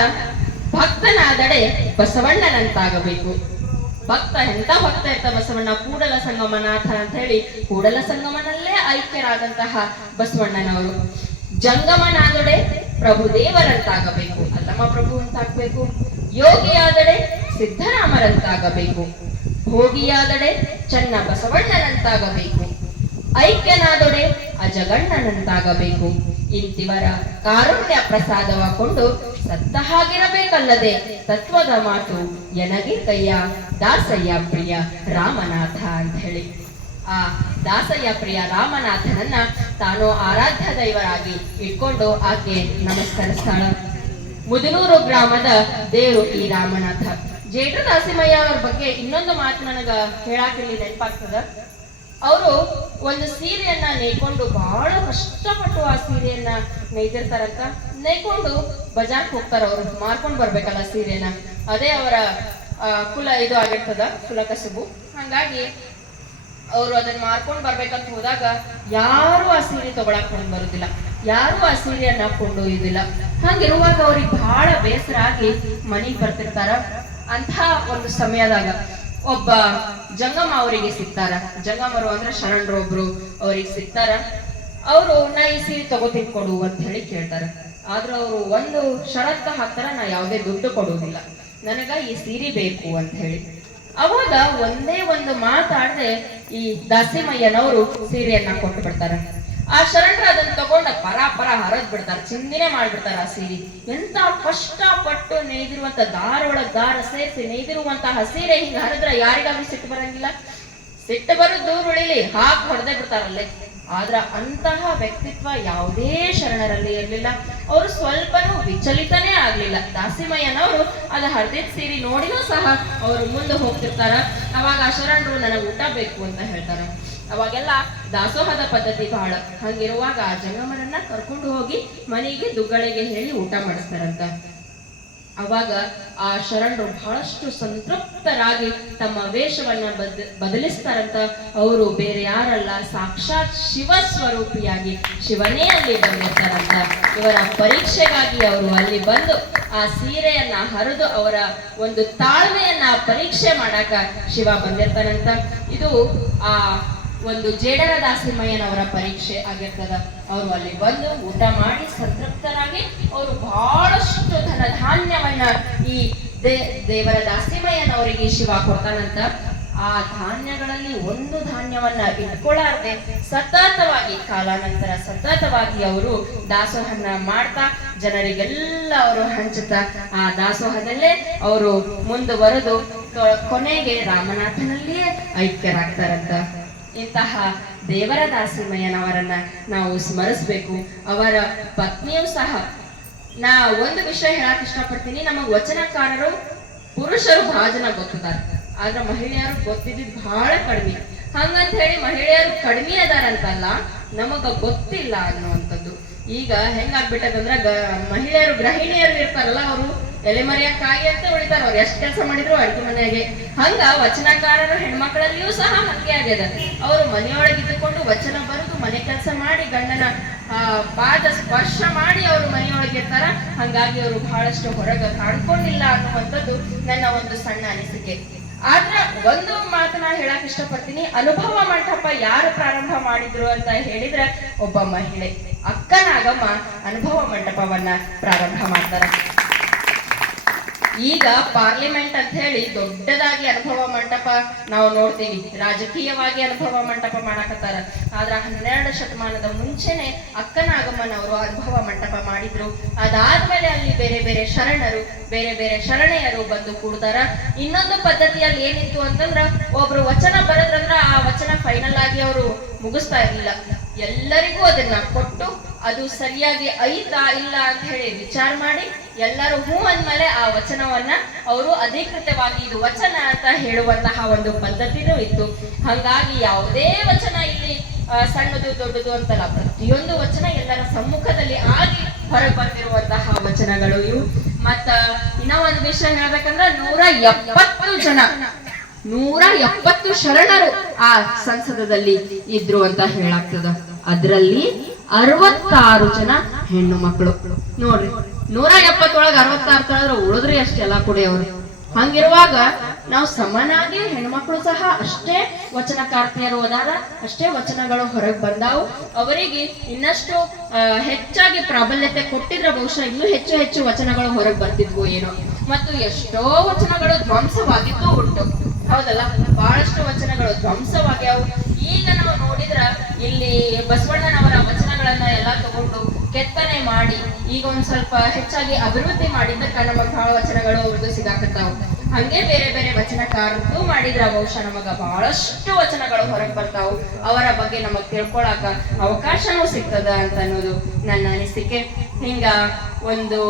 ಭಕ್ತನಾದಡೆ ಬಸವಣ್ಣನಂತಾಗಬೇಕು. ಭಕ್ತ ಎಂತ ಭಕ್ತ ಇರ್ತ ಬಸವಣ್ಣ? ಕೂಡಲ ಸಂಗಮನಾಥ ಅಂತ ಹೇಳಿ ಕೂಡಲ ಸಂಗಮನಲ್ಲೇ ಐಕ್ಯರಾದಂತಹ ಬಸವಣ್ಣನವರು. ಜಂಗಮನಾದೊಡೆ ಪ್ರಭುದೇವರಂತಾಗಬೇಕು, ಅಲ್ಲಮ್ಮ ಪ್ರಭು ಅಂತಾಗಬೇಕು ಯೋಗಿಯಾದಡೆ ಸಿದ್ಧರಾಮರಂತಾಗಬೇಕು, ಭೋಗಿಯಾದಡೆ ಚನ್ನ ಬಸವಣ್ಣನಂತಾಗಬೇಕು ಐಕ್ಯನಾದೊಡೆ ಅಜಗಣ್ಣನಂತಾಗಬೇಕು. ಇಂತಿವರ ಕಾರುಣ್ಯ ಪ್ರಸಾದವ ಕೊಂಡು ಸತ್ತ ಹಾಗಿರಬೇಕಲ್ಲದೆ ತತ್ವದ ಮಾತು ಎನಗೆ ದಾಸಯ್ಯ ಪ್ರಿಯ ರಾಮನಾಥ ಅಂತ ಹೇಳಿ ಆ ದಾಸಯ್ಯ ಪ್ರಿಯ ರಾಮನಾಥನನ್ನ ತಾನು ಆರಾಧ್ಯ ದೈವರಾಗಿ ಇಟ್ಕೊಂಡು ಆಕೆ ನಮಸ್ಕರಿಸ್ತಾಳ. ಮುದನೂರು ಗ್ರಾಮದ ದೇವರು ಈ ರಾಮನಾಥ. ಜೇಟು ದಾಸಿಮಯ್ಯ ಅವ್ರ ಬಗ್ಗೆ ಇನ್ನೊಂದು ಮಾತು ನನಗ ಹೇಳಾಕಿಲ್ಲಿ ನೆನಪಾಗ್ತದ? ಅವರು ಒಂದು ಸೀರೆಯನ್ನ ನೇಯ್ಕೊಂಡು ಬಹಳ ಕಷ್ಟಪಟ್ಟು ಆ ಸೀರೆಯನ್ನ ನೇಯ್ದಿರ್ತಾರಂತ. ನೇಯ್ಕೊಂಡು ಬಜಾರ್ಕ್ ಹೋಗ್ತಾರ ಅವರು, ಮಾರ್ಕೊಂಡ್ ಬರ್ಬೇಕಲ್ಲ ಸೀರೆನ ಅದೇ ಅವರ ಕುಲ ಇದು ಆಗಿರ್ತದ, ಕುಲ ಕಸುಬು. ಹಂಗಾಗಿ ಅವರು ಅದನ್ನ ಮಾರ್ಕೊಂಡ್ ಬರ್ಬೇಕಂತ ಹೋದಾಗ ಯಾರು ಆ ಸೀರೆ ತಗೊಳಕ್ ಹೊಂದ್ ಬರುದಿಲ್ಲ. ಯಾರು ಆ ಸೀರೆಯನ್ನ ಕೊಂಡೊಯ್ಯುದಿಲ್ಲ ಹಂಗಿರುವಾಗ ಅವ್ರಿಗೆ ಬಹಳ ಬೇಸರ ಆಗಿ ಮನೆಗ್ ಬರ್ತಿರ್ತಾರ. ಅಂತ ಒಂದು ಸಮಯದಾಗ ಒಬ್ಬ ಜಂಗಮ ಅವರಿಗೆ ಸಿಗ್ತಾರ. ಜಂಗಮರು ಅಂದ್ರೆ ಶರಣರು ಒಬ್ರು ಅವ್ರಿಗೆ ಸಿಗ್ತಾರ. ಅವರು, ನಾ ಈ ಸೀರೆ ತಗೋತೀನಿ ಕೊಡು ಅಂತ ಹೇಳಿ ಕೇಳ್ತಾರ. ಆದ್ರ ಅವರು ಒಂದು ಷರತ್ತ ಹಾಕ್ತಾರ ನಾ ಯಾವುದೇ ದುಡ್ಡು ಕೊಡುವುದಿಲ್ಲ. ನನಗ ಈ ಸೀರೆ ಬೇಕು ಅಂತ ಹೇಳಿ. ಅವಾಗ ಒಂದೇ ಒಂದು ಮಾತಾಡದೆ ಈ ದಾಸಿಮಯ್ಯನವರು ಸೀರೆಯನ್ನ ಕೊಟ್ಟು ಬಿಡ್ತಾರೆ. ಆ ಶರಣರು ಅದನ್ನ ತಗೊಂಡ ಪರ ಪರ ಹರದ್ ಬಿಡ್ತಾರೆ, ಚಿಂದಿನೆ ಮಾಡ್ಬಿಡ್ತಾರ ಆ ಸೀರೆ. ಎಂತ ಕಷ್ಟಪಟ್ಟು ನೇಯ್ದಿರುವಂತ ದಾರ ಒಳಗ್ ದಾರ ಸೇರಿಸಿ ನೇಯ್ದಿರುವಂತಹ ಸೀರೆ ಹಿಂಗ ಹರಿದ್ರ ಯಾರಿಗಾದ್ರೂ ಸಿಟ್ಟು ಬರಂಗಿಲ್ಲ? ಸಿಟ್ಟು ಬರೋದು ದೂರ ಉಳಿಲಿ, ಹಾಕಿ ಹೊಡೆದೇ ಬಿಡ್ತಾರಲ್ಲೇ. ಆದ್ರ ಅಂತಹ ವ್ಯಕ್ತಿತ್ವ ಯಾವುದೇ ಶರಣರಲ್ಲಿ ಇರಲಿಲ್ಲ. ಅವರು ಸ್ವಲ್ಪನೂ ವಿಚಲಿತನೇ ಆಗ್ಲಿಲ್ಲ. ದಾಸಿಮಯ್ಯನವರು ಅದ ಹರಿದಿದ್ ಸೀರಿ ನೋಡಿನೂ ಸಹ ಅವರು ಮುಂದೆ ಹೋಗ್ತಿರ್ತಾರ. ಅವಾಗ ಆ ಶರಣರು ನನಗೆ ಊಟ ಬೇಕು ಅಂತ ಹೇಳ್ತಾರ. ಅವಾಗೆಲ್ಲ ದಾಸೋಹದ ಪದ್ಧತಿ ಬಹಳ. ಹಂಗಿರುವಾಗ ಆ ಜಂಗಮರನ್ನ ಕರ್ಕೊಂಡು ಹೋಗಿ ಮನೆಗೆ ದುಗ್ಗಳಿಗೆ ಹೇಳಿ ಊಟ ಮಾಡಿಸ್ತಾರಂತ. ಅವಾಗ ಆ ಶರಣರು ಬಹಳಷ್ಟು ಸಂತೃಪ್ತರಾಗಿ ತಮ್ಮ ವೇಷವನ್ನ ಬದ್, ಬದಲಿಸ್ತಾರಂತ ಅವರು ಬೇರೆ ಯಾರಲ್ಲ, ಸಾಕ್ಷಾತ್ ಶಿವ ಸ್ವರೂಪಿಯಾಗಿ ಶಿವನೇ ಅಲ್ಲಿ ಬಂದಿರ್ತಾರಂತ. ಇವರ ಪರೀಕ್ಷೆಗಾಗಿ ಅವರು ಅಲ್ಲಿ ಬಂದು ಆ ಸೀರೆಯನ್ನ ಹರಿದು ಅವರ ಒಂದು ತಾಳ್ಮೆಯನ್ನ ಪರೀಕ್ಷೆ ಮಾಡಾಕ ಶಿವ ಬಂದಿರ್ತಾನಂತ. ಇದು ಆ ಒಂದು ಜೇಡರ ದಾಸಿಮಯ್ಯನವರ ಪರೀಕ್ಷೆ ಆಗಿರ್ತದ. ಅವರು ಅಲ್ಲಿ ಬಂದು ಊಟ ಮಾಡಿ ಸಂತೃಪ್ತರಾಗಿ ಅವರು ಬಹಳಷ್ಟು ಧನ ಧಾನ್ಯವನ್ನ ಈ ದೇವರ ದಾಸಿಮಯ್ಯನವರಿಗೆ ಶಿವ ಕೊಡ್ತಾನಂತ. ಆ ಧಾನ್ಯಗಳಲ್ಲಿ ಒಂದು ಧಾನ್ಯವನ್ನ ಇಟ್ಕೊಳ್ಳಾರ್ದೆ ಸತತವಾಗಿ ಕಾಲಾನಂತರ ಸತತವಾಗಿ ಅವರು ದಾಸೋಹನ ಮಾಡ್ತಾ ಜನರಿಗೆಲ್ಲ ಅವರು ಹಂಚುತ್ತಾ, ಆ ದಾಸೋಹದಲ್ಲೇ ಅವರು ಮುಂದುವರೆದು ಕೊನೆಗೆ ರಾಮನಾಥನಲ್ಲಿಯೇ ಐಕ್ಯರಾಗ್ತಾರಂತ. ಇಂತಹ ದೇವರ ದಾಸಿಮಯ್ಯನವರನ್ನ ನಾವು ಸ್ಮರಿಸ್ಬೇಕು. ಅವರ ಪತ್ನಿಯೂ ಸಹ. ನಾ ಒಂದು ವಿಷಯ ಹೇಳಕ್ ಇಷ್ಟಪಡ್ತೀನಿ. ನಮಗ್ ವಚನಕಾರರು ಪುರುಷರು ಬಹಳ ಜನ ಗೊತ್ತಿದ್ದಾರೆ ಆದ್ರೆ ಮಹಿಳೆಯರು ಗೊತ್ತಿದ್ದಿದ್ ಬಹಳ ಕಡಿಮೆ. ಹಂಗಂತ ಹೇಳಿ ಮಹಿಳೆಯರು ಕಡಿಮೆ ಅದಾರಂತಲ್ಲ, ನಮಗ ಗೊತ್ತಿಲ್ಲ ಅನ್ನುವಂಥದ್ದು. ಈಗ ಹೆಂಗಾಗ್ಬಿಟ್ಟದಂದ್ರ ಗ ಮಹಿಳೆಯರು, ಗೃಹಿಣಿಯರು ಇರ್ತಾರಲ್ಲ ಅವರು ಎಲೆಮರೆಯ ಕಾಯಿ ಅಂತ ಉಳಿತಾರ ಅವ್ರು ಎಷ್ಟ್ ಕೆಲಸ ಮಾಡಿದ್ರು ಅಡುಗೆ ಮನೆಯಾಗೆ ಹಂಗ ವಚನಕಾರರು ಹೆಣ್ಮಕ್ಳಲ್ಲಿಯೂ ಸಹ ಹಂಗೆ ಆಗ್ಯದ. ಅವರು ಮನೆಯೊಳಗಿದ್ದುಕೊಂಡು ವಚನ ಬರೆದು ಮನೆ ಕೆಲಸ ಮಾಡಿ ಗಂಡನ ಪಾದ ಸ್ಪರ್ಶ ಮಾಡಿ ಅವರು ಮನೆಯೊಳಗಿರ್ತಾರ ಹಂಗಾಗಿ ಅವರು ಬಹಳಷ್ಟು ಹೊರಗೆ ಕಾಣ್ಕೊಂಡಿಲ್ಲ ಅನ್ನುವಂಥದ್ದು ನನ್ನ ಒಂದು ಸಣ್ಣ ಅನಿಸಿಕೆ. ಆದ್ರ ಒಂದು ಮಾತನ್ನ ಹೇಳಕ್ ಇಷ್ಟಪಡ್ತೀನಿ. ಅನುಭವ ಮಂಟಪ ಯಾರು ಪ್ರಾರಂಭ ಮಾಡಿದ್ರು ಅಂತ ಹೇಳಿದ್ರೆ ಒಬ್ಬ ಮಹಿಳೆ. ಅಕ್ಕನಾಗಮ್ಮ ಅನುಭವ ಮಂಟಪವನ್ನ ಪ್ರಾರಂಭ ಮಾಡ್ತಾರೆ. ಈಗ ಪಾರ್ಲಿಮೆಂಟ್ ಅಂತ ಹೇಳಿ ದೊಡ್ಡದಾಗಿ ಅನುಭವ ಮಂಟಪ ನಾವು ನೋಡ್ತೀವಿ. ರಾಜಕೀಯವಾಗಿ ಅನುಭವ ಮಂಟಪ ಮಾಡಕತ್ತಾರ. ಆದ್ರ ಹನ್ನೆರಡು ಶತಮಾನದ ಮುಂಚೆನೆ ಅಕ್ಕನಾಗಮ್ಮನವರು ಅನುಭವ ಮಂಟಪ ಮಾಡಿದ್ರು. ಅದಾದ್ಮೇಲೆ ಅಲ್ಲಿ ಬೇರೆ ಬೇರೆ ಶರಣರು, ಬೇರೆ ಬೇರೆ ಶರಣೆಯರು ಬಂದು ಕೂಡ್ತಾರ. ಇನ್ನೊಂದು ಪದ್ಧತಿಯಲ್ಲಿ ಏನಿತ್ತು ಅಂತಂದ್ರ, ಒಬ್ರು ವಚನ ಬರದ್ರಂದ್ರ ಆ ವಚನ ಫೈನಲ್ ಆಗಿ ಅವರು ಮುಗಿಸ್ತಾ ಇರ್ಲಿಲ್ಲ. ಎಲ್ಲರಿಗೂ ಅದನ್ನ ಕೊಟ್ಟು ಅದು ಸರಿಯಾಗಿ ಐತಾ ಇಲ್ಲ ಅಂತ ಹೇಳಿ ವಿಚಾರ ಮಾಡಿ ಎಲ್ಲರೂ ಹೂ ಅಂದ್ಮೇಲೆ ಆ ವಚನವನ್ನ ಅವರು ಅಧಿಕೃತವಾಗಿ ಇದು ವಚನ ಅಂತ ಹೇಳುವಂತಹ ಒಂದು ಪದ್ಧತಿನೂ ಇತ್ತು. ಹಂಗಾಗಿ ಯಾವುದೇ ವಚನ ಇಲ್ಲಿ ಸಣ್ಣದು ದೊಡ್ಡದು ಅಂತಲ್ಲ, ಪ್ರತಿಯೊಂದು ವಚನ ಎಲ್ಲರ ಸಮ್ಮುಖದಲ್ಲಿ ಆಗಿ ಹೊರಗೆ ಬಂದಿರುವಂತಹ ವಚನಗಳು ಇವು. ಮತ್ತ ಇನ್ನ ಒಂದು ವಿಷಯ ಹೇಳ್ಬೇಕಂದ್ರ ನೂರ ಎಪ್ಪತ್ತು ಜನ, ನೂರ ಎಪ್ಪತ್ತು ಶರಣರು ಆ ಸಂಸದದಲ್ಲಿ ಇದ್ರು ಅಂತ ಹೇಳಾಗ್ತದ. ಅದ್ರಲ್ಲಿ ಅರವತ್ತಾರು ಜನ ಹೆಣ್ಣು ಮಕ್ಕಳು. ನೋಡ್ರಿ, ನೂರ ಎಪ್ಪತ್ತೊಳಗ ಅರವತ್ತಾರು ತಳದ್ರ ಉಳಿದ್ರಿ ಅಷ್ಟೆಲ್ಲ ಕೊಡಿ ಅವರು. ಹಂಗಿರುವಾಗ ನಾವು ಸಮನಾಗಿ ಹೆಣ್ಮಕ್ಳು ಸಹ ಅಷ್ಟೇ ವಚನಕಾರ್ತಿಯರು ಅದಾರ, ಅಷ್ಟೇ ವಚನಗಳು ಹೊರಗೆ ಬಂದಾವು. ಅವರಿಗೆ ಇನ್ನಷ್ಟು ಹೆಚ್ಚಾಗಿ ಪ್ರಾಬಲ್ಯತೆ ಕೊಟ್ಟಿದ್ರೆ ಬಹುಶಃ ಇನ್ನೂ ಹೆಚ್ಚು ಹೆಚ್ಚು ವಚನಗಳು ಹೊರಗೆ ಬರ್ತಿದ್ವು ಏನೋ. ಮತ್ತು ಎಷ್ಟೋ ವಚನಗಳು ಧ್ವಂಸವಾಗಿದ್ದು ಉಂಟು. ಹೌದಲ್ಲ? ಬಹಳಷ್ಟು ವಚನಗಳು ಧ್ವಂಸವಾಗ್ಯಾವು. ಈಗ ನಾವು ನೋಡಿದ್ರ ಇಲ್ಲಿ ಬಸವಣ್ಣನವರ ವಚನಗಳನ್ನ ಎಲ್ಲ ತಗೊಂಡು ಕೆತ್ತನೆ ಮಾಡಿ, ಈಗ ಒಂದ್ ಸ್ವಲ್ಪ ಹೆಚ್ಚಾಗಿ ಅಭಿವೃದ್ಧಿ ಮಾಡಿದ್ದಕ್ಕ ಬಹಳ ವಚನಗಳು ಅವ್ರದ್ದು ಸಿಗಾಕತ್ತಾವ. ಹಂಗೆ ಬೇರೆ ಬೇರೆ ವಚನಕಾರದ್ದು ಮಾಡಿದ್ರ ಬಹುಶಃ ನಮಗ ಬಹಳಷ್ಟು ವಚನಗಳು ಹೊರಗೆ ಬರ್ತಾವು. ಅವರ ಬಗ್ಗೆ ನಮಗ್ ತಿಳ್ಕೊಳಕ ಅವಕಾಶನೂ ಸಿಗ್ತದ ಅಂತ ಅನ್ನೋದು ನನ್ನ ಅನಿಸಿಕೆ. ಹಿಂಗ ಒಂದು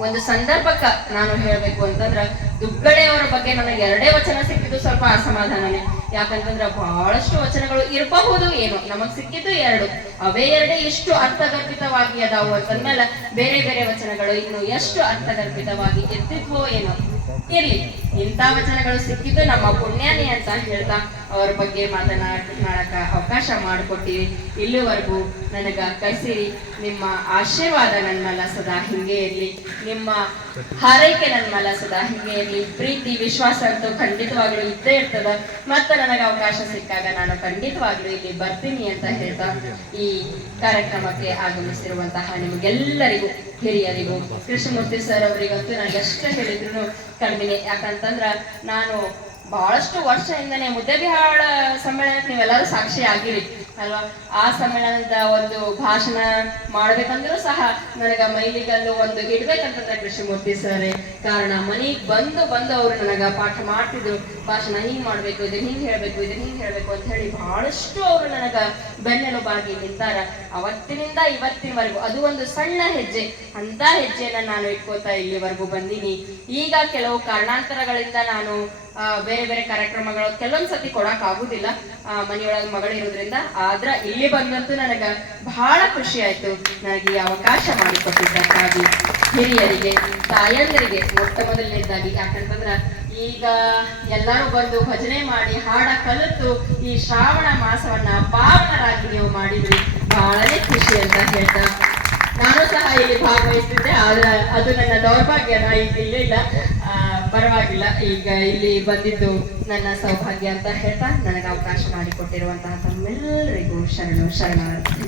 ಒಂದು ಸಂದರ್ಭಕ್ಕ ನಾನು ಹೇಳಬೇಕು ಅಂತಂದ್ರ ದುಗ್ಗಡೆಯವರ ಬಗ್ಗೆ ನನಗೆ ಎರಡೇ ವಚನ ಸಿಕ್ಕಿದ್ದು ಸ್ವಲ್ಪ ಅಸಮಾಧಾನನೇ. ಯಾಕಂತಂದ್ರ ಬಹಳಷ್ಟು ವಚನಗಳು ಇರಬಹುದು ಏನು, ನಮಗ್ ಸಿಕ್ಕಿದ್ದು ಎರಡು. ಅವೇ ಎರಡೇ ಇಷ್ಟು ಅರ್ಥಗರ್ಭಿತವಾಗಿ ಅದಾವು ಅಂತಂದ್ಮೇಲೆ ಬೇರೆ ಬೇರೆ ವಚನಗಳು ಇನ್ನು ಎಷ್ಟು ಅರ್ಥಗರ್ಭಿತವಾಗಿ ಇರ್ತಿದ್ವೋ ಏನೋ. ಇರ್ಲಿ, ಇಂಥ ವಚನಗಳು ಸಿಕ್ಕಿದ್ದು ನಮ್ಮ ಪುಣ್ಯನೇ ಅಂತ ಹೇಳ್ತಾ ಅವ್ರ ಬಗ್ಗೆ ಮಾತನಾಡಕ ಅವಕಾಶ ಮಾಡಿಕೊಟ್ಟಿರಿ. ಇಲ್ಲಿವರೆಗೂ ನನಗ ಕಸಿರಿ ನಿಮ್ಮ ಆಶೀರ್ವಾದ ನನ್ನ ಸದಾ ಹಿಂಗೆ ಇರಲಿ. ನಿಮ್ಮ ಹಾರೈಕೆ ನನ್ನ ಸದಾ ಹಿಂಗೆ ಇರಲಿ. ಪ್ರೀತಿ, ವಿಶ್ವಾಸ ಅಂತೂ ಖಂಡಿತವಾಗ್ಲೂ ಇದ್ದೇ ಇರ್ತದ. ಮತ್ತೆ ನನಗೆ ಅವಕಾಶ ಸಿಕ್ಕಾಗ ನಾನು ಖಂಡಿತವಾಗ್ಲೂ ಇಲ್ಲಿ ಬರ್ತೀನಿ ಅಂತ ಹೇಳ್ತಾ ಈ ಕಾರ್ಯಕ್ರಮಕ್ಕೆ ಆಗಮಿಸಿರುವಂತಹ ನಿಮಗೆಲ್ಲರಿಗೂ, ಹಿರಿಯರಿಗೂ, ಕೃಷ್ಣಮೂರ್ತಿ ಸರ್ ಅವರಿಗಂತೂ ನಾನು ಎಷ್ಟು ಹೇಳಿದ್ರು ಕಡಿಮೆ ಯಾಕಂತಂದ್ರ ನಾನು ಬಹಳಷ್ಟು ವರ್ಷದಿಂದನೇ ಮುದ್ದೆಬಿಹಾಳ ಸಮ್ಮೇಳನಕ್ಕೆ ನೀವೆಲ್ಲರೂ ಸಾಕ್ಷಿ ಆಗಿರಿ ಅಲ್ವಾ? ಆ ಸಮ್ಮೇಳನದ ಒಂದು ಭಾಷಣ ಮಾಡ್ಬೇಕಂದ್ರೂ ಸಹ ನನಗ ಮೈಲಿಗಲ್ಲು ಒಂದು ಇಡ್ಬೇಕಂತಂದ್ರೆ ಕೃಷ್ಣಮೂರ್ತಿ ಸರ್ ಕಾರಣ ಮನೆಗೆ ಬಂದು ಬಂದು ಅವರು ನನಗ ಪಾಠ ಮಾಡ್ತಿದ್ರು. ಭಾಷಣ ಹಿಂಗ್ ಮಾಡ್ಬೇಕು ಇದನ್ನ ಹಿಂಗ್ ಹೇಳ್ಬೇಕು ಇದನ್ನ ಹಿಂಗ್ ಹೇಳ್ಬೇಕು ಅಂತ ಹೇಳಿ ಬಹಳಷ್ಟು ಅವರು ನನಗ ಬೆನ್ನೆಲುಬಾಗಿ ನಿಂತಾರ. ಅವತ್ತಿನಿಂದ ಇವತ್ತಿನವರೆಗೂ ಅದು ಒಂದು ಸಣ್ಣ ಹೆಜ್ಜೆ. ಅಂತ ಹೆಜ್ಜೆಯನ್ನ ನಾನು ಇಟ್ಕೋತಾ ಇಲ್ಲಿವರೆಗೂ ಬಂದೀನಿ. ಈಗ ಕೆಲವು ಕಾರಣಾಂತರಗಳಿಂದ ನಾನು ಬೇರೆ ಬೇರೆ ಕಾರ್ಯಕ್ರಮಗಳು ಕೆಲವೊಂದ್ ಸತಿ ಕೊಡಕ್ ಆಗುದಿಲ್ಲ. ಮನೆಯೊಳಗ ಮಗಳು ಮಗಳಿರೋದ್ರಿಂದ. ಆದ್ರ ಇಲ್ಲಿ ಬಂದಂತೂ ನನಗ ಬಹಳ ಖುಷಿ ಆಯ್ತು. ನನಗೆ ಈ ಅವಕಾಶ ಮಾಡಿಕೊಟ್ಟಿದ್ದಕ್ಕಾಗಿ ಹಿರಿಯರಿಗೆ ತಾಯಂದರಿಗೆ ಮೊಟ್ಟ ಮೊದಲನೇದಾಗಿ. ಯಾಕಂತಂದ್ರ ಈಗ ಎಲ್ಲರೂ ಬಂದು ಭಜನೆ ಮಾಡಿ ಹಾಡ ಕಲಿತು ಈ ಶ್ರಾವಣ ಮಾಸವನ್ನ ಪಾವನರಾಗಿ ನೀವು ಮಾಡಿದ್ರಿ. ಬಹಳನೇ ಖುಷಿ ಅಂತ ಹೇಳ್ತಾ ನಾನು ಸಹ ಇಲ್ಲಿ ಭಾಗವಹಿಸ್ತಿದ್ದೆ ಆದ್ರೆ ಅದು ನನ್ನ ದೌರ್ಭಾಗ್ಯ ನಾ ಇಲ್ಲಿ. ಇಲ್ಲಿಲ್ಲ ಆ, ಪರವಾಗಿಲ್ಲ. ಈಗ ಇಲ್ಲಿ ಬಂದಿದ್ದು ನನ್ನ ಸೌಭಾಗ್ಯ ಅಂತ ಹೇಳ್ತಾ ನನಗೆ ಅವಕಾಶ ಮಾಡಿಕೊಟ್ಟಿರುವಂತಹ ತಮ್ಮೆಲ್ಲರಿಗೂ ಶರಣು ಶರಣಾರ್ಥಿ